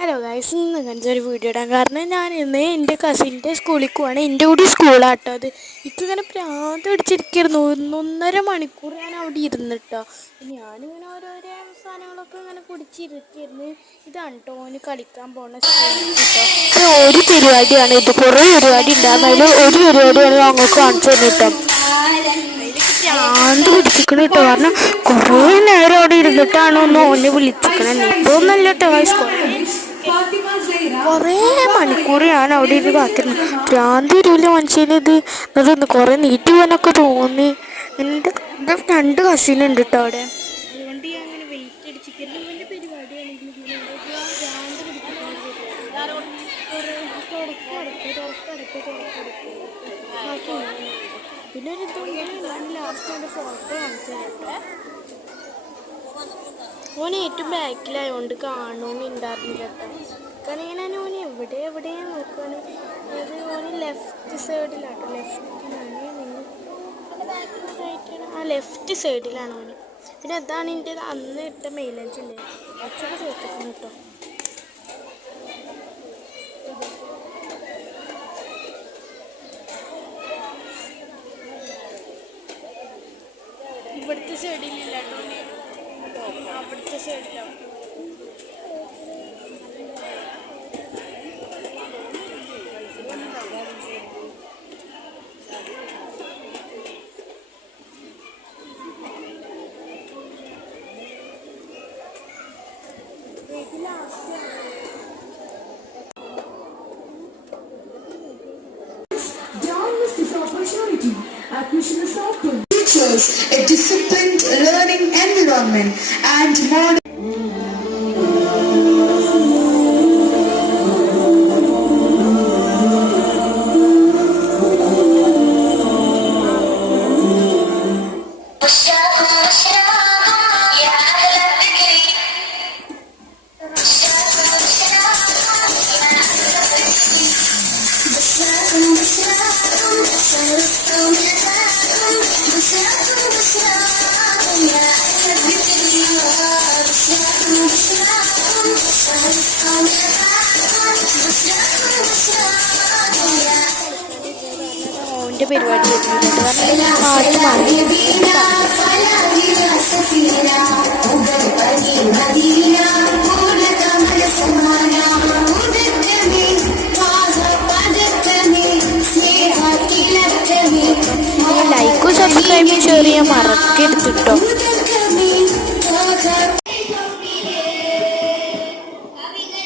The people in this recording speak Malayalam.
ഹലോ ഗൈസ്, ഇന്ന് അങ്ങനത്തെ ഒരു വീഡിയോ ഇടാൻ കാരണം ഞാൻ ഇന്ന് എൻ്റെ കസിൻ്റെ സ്കൂളിൽ പോവാണ്. എൻ്റെ കൂടി സ്കൂളാട്ടോ അത്. എനിക്കിങ്ങനെ പ്രാന്ത് പിടിച്ചിരിക്കായിരുന്നു. 1.5 മണിക്കൂർ ഞാൻ അവിടെ ഇരുന്നിട്ടോ. ഞാനിങ്ങനെ ഓരോരോ സാധനങ്ങളൊക്കെ ഇങ്ങനെ കുടിച്ചിരിക്കായിരുന്നു. ഇതാണ് കേട്ടോ ഓന് കളിക്കാൻ പോണ സ്കൂളിൽ കേട്ടോ. ഒരു പരിപാടിയാണ് ഇത്. കുറേ പരിപാടി ഉണ്ടാകും. അതിൽ ഒരു പരിപാടിയാണ് ഞങ്ങൾക്ക് കാണിച്ചു തന്നിട്ടോ. പ്രാന്ത് പിടിച്ചിരിക്കണം കേട്ടോ. കാരണം കുറേ നേരം അവിടെ ഇരുന്നിട്ടാണ് ഒന്ന് ഓനെ വിളിച്ചിരിക്കണേ. ഇപ്പോൾ ഒന്നല്ല കേട്ടോ ഗൈസ്, കുറേ മണിക്കൂർ ഞാൻ അവിടെ ഇരുന്ന് കാത്തിരുന്നു. ഭ്രാന്തി വരില്ല മനുഷ്യനിത്. അതൊന്ന് കുറേ നീട്ടി പോകാനൊക്കെ തോന്നി. എൻ്റെ 2 കസിൻ ഉണ്ട് കേട്ടോ അവിടെ. അതുകൊണ്ട് ഞാൻ അങ്ങനെ വെയിറ്റ് അടിച്ചിരിക്കുന്നു. എൻ്റെ പരിപാടിയാണെങ്കിൽ പിന്നെ ഒരു ഇതുകൊണ്ട് ഞാൻ ലാസ്റ്റ് എൻ്റെ ഫോട്ടോ കാണിച്ചു തരട്ടെ. ഓന് ഏറ്റവും ബാക്കിലായതുകൊണ്ട് കാണുന്നുണ്ടായിരുന്നു കേട്ടോ. കാരണം ഞാൻ ഓന് എവിടെ നോക്കുകയാണ്. അത് ഓന് ലെഫ്റ്റ് സൈഡിലാട്ടോ. ലെഫ്റ്റ് സൈഡിലാണ് ഓന്. പിന്നെ അതാണ് എൻ്റെ അന്ന് ഇട്ട മെയിലൻസില്ലേ, അച്ഛനെ ചേർത്തിട്ടുണ്ട് കേട്ടോ. ഇവിടുത്തെ സൈഡിലില്ല കേട്ടോ, അവിടുത്തെ സൈഡിലാണ്. Don't miss this opportunity. Admission is open. Features a disciplined learning environment and modern. ഓൻ്റെ പരിപാടി പാട്ട് മാറി